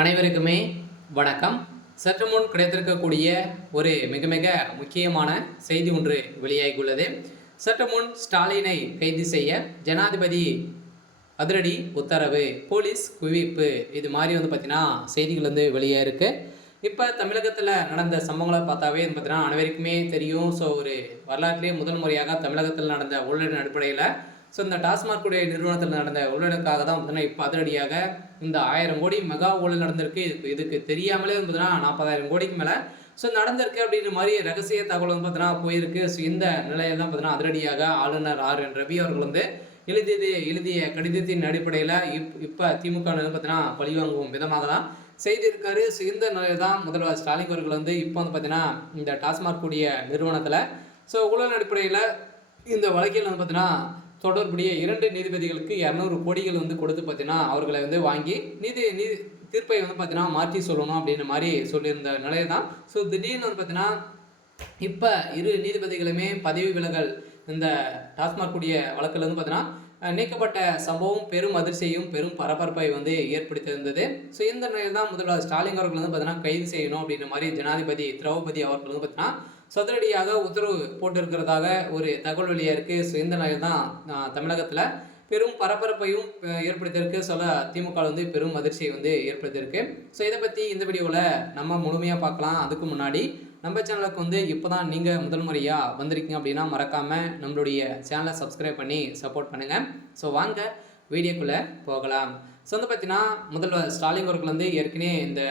அனைவருக்குமே வணக்கம். சற்று முன் கிடைத்திருக்கக்கூடிய ஒரு மிக மிக முக்கியமான செய்தி ஒன்று வெளியாகியுள்ளது. சற்று முன் ஸ்டாலினை கைது செய்ய ஜனாதிபதி அதிரடி உத்தரவு, போலீஸ் குவிப்பு, இது மாதிரி பார்த்தீங்கன்னா செய்திகள் வெளியே இருக்கு. இப்போ தமிழகத்தில் நடந்த சம்பவங்களை பார்த்தாவே பார்த்தீங்கன்னா அனைவருக்குமே தெரியும். ஸோ ஒரு வரலாற்றிலே முதல் முறையாக தமிழகத்தில் நடந்த ஊழலின் அடிப்படையில் இந்த டாஸ்மாக் உடைய நிறுவனத்தில் நடந்த ஊழலுக்காக தான் பார்த்தீங்கன்னா இப்போ அதிரடியாக இந்த 1000 கோடி மெகா ஊழல் நடந்திருக்கு. இதுக்கு தெரியாமலே பார்த்தீங்கன்னா 40,000 கோடிக்கு மேலே நடந்திருக்கு அப்படின்ற மாதிரி ரகசிய தகவல் பார்த்தீங்கன்னா போயிருக்கு. இந்த நிலையில் தான் பார்த்தீங்கன்னா அதிரடியாக ஆளுநர் RN ரவி அவர்கள் எழுதிய கடிதத்தின் அடிப்படையில் இப்போ திமுக பார்த்தீங்கன்னா பழிவாங்கும் விதமாக தான் செய்திருக்காரு. இந்த நிலையில் தான் முதல்வர் ஸ்டாலின் அவர்கள் இப்போ பார்த்தீங்கன்னா இந்த டாஸ்மாக் கூடிய நிறுவனத்தில் ஊழல் அடிப்படையில் இந்த வழக்கில் பார்த்தீங்கன்னா தொடர்புடைய 2 நீதிபதிகளுக்கு 200 கோடிகள் கொடுத்து பார்த்தீங்கன்னா அவர்களை வாங்கி தீர்ப்பை பார்த்தீங்கன்னா மாற்றி சொல்லணும் அப்படின்ற மாதிரி சொல்லியிருந்த நிலையை தான். திடீர்னு பார்த்தீங்கன்னா இப்போ 2 நீதிபதிகளுமே பதவி விலகல் இந்த டாஸ்மாக் கூடிய வழக்கில் பார்த்தீங்கன்னா நீக்கப்பட்ட சம்பவம் பெரும் அதிர்ச்சியையும் பெரும் பரபரப்பை ஏற்படுத்தியிருந்தது. இந்த நிலையில் தான் முதல்வர் ஸ்டாலின் அவர்கள் பார்த்தீங்கன்னா கைது செய்யணும் அப்படின்ற மாதிரி ஜனாதிபதி திரௌபதி அவர்கள் பார்த்தீங்கன்னா சதுரடியாக உத்தரவு போட்டிருக்கிறதாக ஒரு தகவல் வெளியாக இருக்குது. இந்த நிலையில் தான் தமிழகத்தில் பெரும் பரபரப்பையும் ஏற்படுத்தியிருக்கு. திமுக பெரும் அதிர்ச்சியை ஏற்படுத்தியிருக்கு. இதை பற்றி இந்த வீடியோவில் நம்ம முழுமையாக பார்க்கலாம். அதுக்கு முன்னாடி நம்ம சேனலுக்கு இப்போ தான் நீங்கள் முதல் முறையாக வந்திருக்கீங்க அப்படின்னா மறக்காமல் நம்மளுடைய சேனலை சப்ஸ்கிரைப் பண்ணி சப்போர்ட் பண்ணுங்கள். வாங்க வீடியோக்குள்ளே போகலாம். பார்த்தீங்கன்னா முதல்வர் ஸ்டாலின் அவர்கள் ஏற்கனவே இந்த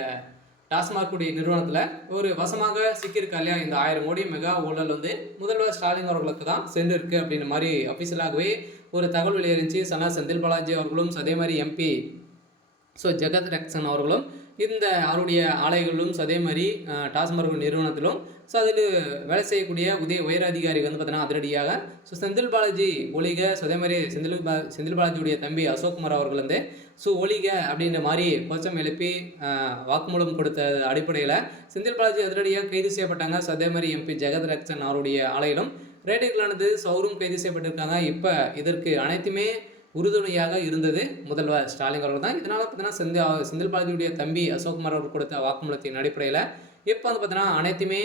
டாஸ்மாக் நிறுவனத்தில் ஒரு வசமாக சிக்கியிருக்கா இல்லையா, இந்த 1000 கோடி மெகா ஊழல் முதல்வர் ஸ்டாலின் அவர்களுக்கு தான் சென்றிருக்கு அப்படின்ற மாதிரி அஃபிஷியலாகவே ஒரு தகவல் வெளியேறிச்சு. செந்தில் பாலாஜி அவர்களும் அதே மாதிரி MP ஜெகத் ரக்ஷன் அவர்களும் இந்த அவருடைய ஆலைகளிலும் அதே மாதிரி டாஸ்மாக் நிறுவனத்திலும் அதில் வேலை செய்யக்கூடிய உயர் அதிகாரி பார்த்தீங்கன்னா அதிரடியாக செந்தில் பாலாஜி ஒளிக அதே மாதிரி செந்தில் பாலாஜியுடைய தம்பி அசோக்குமார் அவர்கள் ஒளிக அப்படின்ற மாதிரி கோச்சம் எழுப்பி வாக்குமூலம் கொடுத்த அடிப்படையில் செந்தில் பாலாஜி அதிரடியாக கைது செய்யப்பட்டாங்க. அதே மாதிரி MP ஜெகத் ரக்ஷன் அவருடைய ஆலையிலும் ரேடுகளானது அவரும் கைது செய்யப்பட்டிருக்காங்க. இப்போ இதற்கு அனைத்துமே உறுதுணையாக இருந்தது முதல்வர் ஸ்டாலின் அவர்கள் தான். இதனால் பார்த்தீங்கன்னா செந்தில் பாலாஜியுடைய தம்பி அசோக்குமார் அவர்கள் கொடுத்த வாக்குமூலத்தின் அடிப்படையில் இப்போ பார்த்தீங்கன்னா அனைத்துமே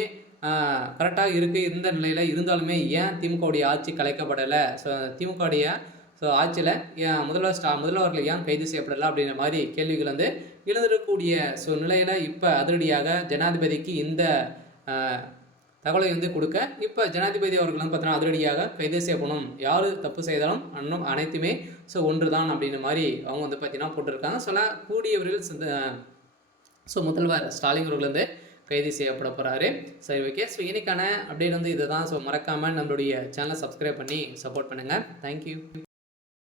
கரெக்டாக இருக்குது. இந்த நிலையில் இருந்தாலுமே ஏன் திமுகவுடைய ஆட்சி கலைக்கப்படலை, திமுகவுடைய ஆட்சியில் முதல்வர்கள் ஏன் கைது செய்யப்படலை அப்படின்ற மாதிரி கேள்விகள் எழுந்திருக்கக்கூடிய நிலையில் இப்போ அதிரடியாக ஜனாதிபதிக்கு இந்த தகவலை கொடுக்க இப்போ ஜனாதிபதி அவர்கள் பார்த்தீங்கன்னா அதிரடியாக கைது செய்யப்படும், யார் தப்பு செய்தாலும் அனைத்துமே ஒன்று தான் அப்படின்ற மாதிரி அவங்க பார்த்தீங்கன்னா போட்டிருக்காங்க. கூடியவர்கள் முதல்வர் ஸ்டாலின் அவர்கள் கைது செய்யப்பட போகிறாரு. சரி, ஓகே. இன்னைக்கான அப்டேட் இது தான். மறக்காமல் நம்மளுடைய சேனலை சப்ஸ்கிரைப் பண்ணி சப்போர்ட் பண்ணுங்கள். தேங்க்யூ.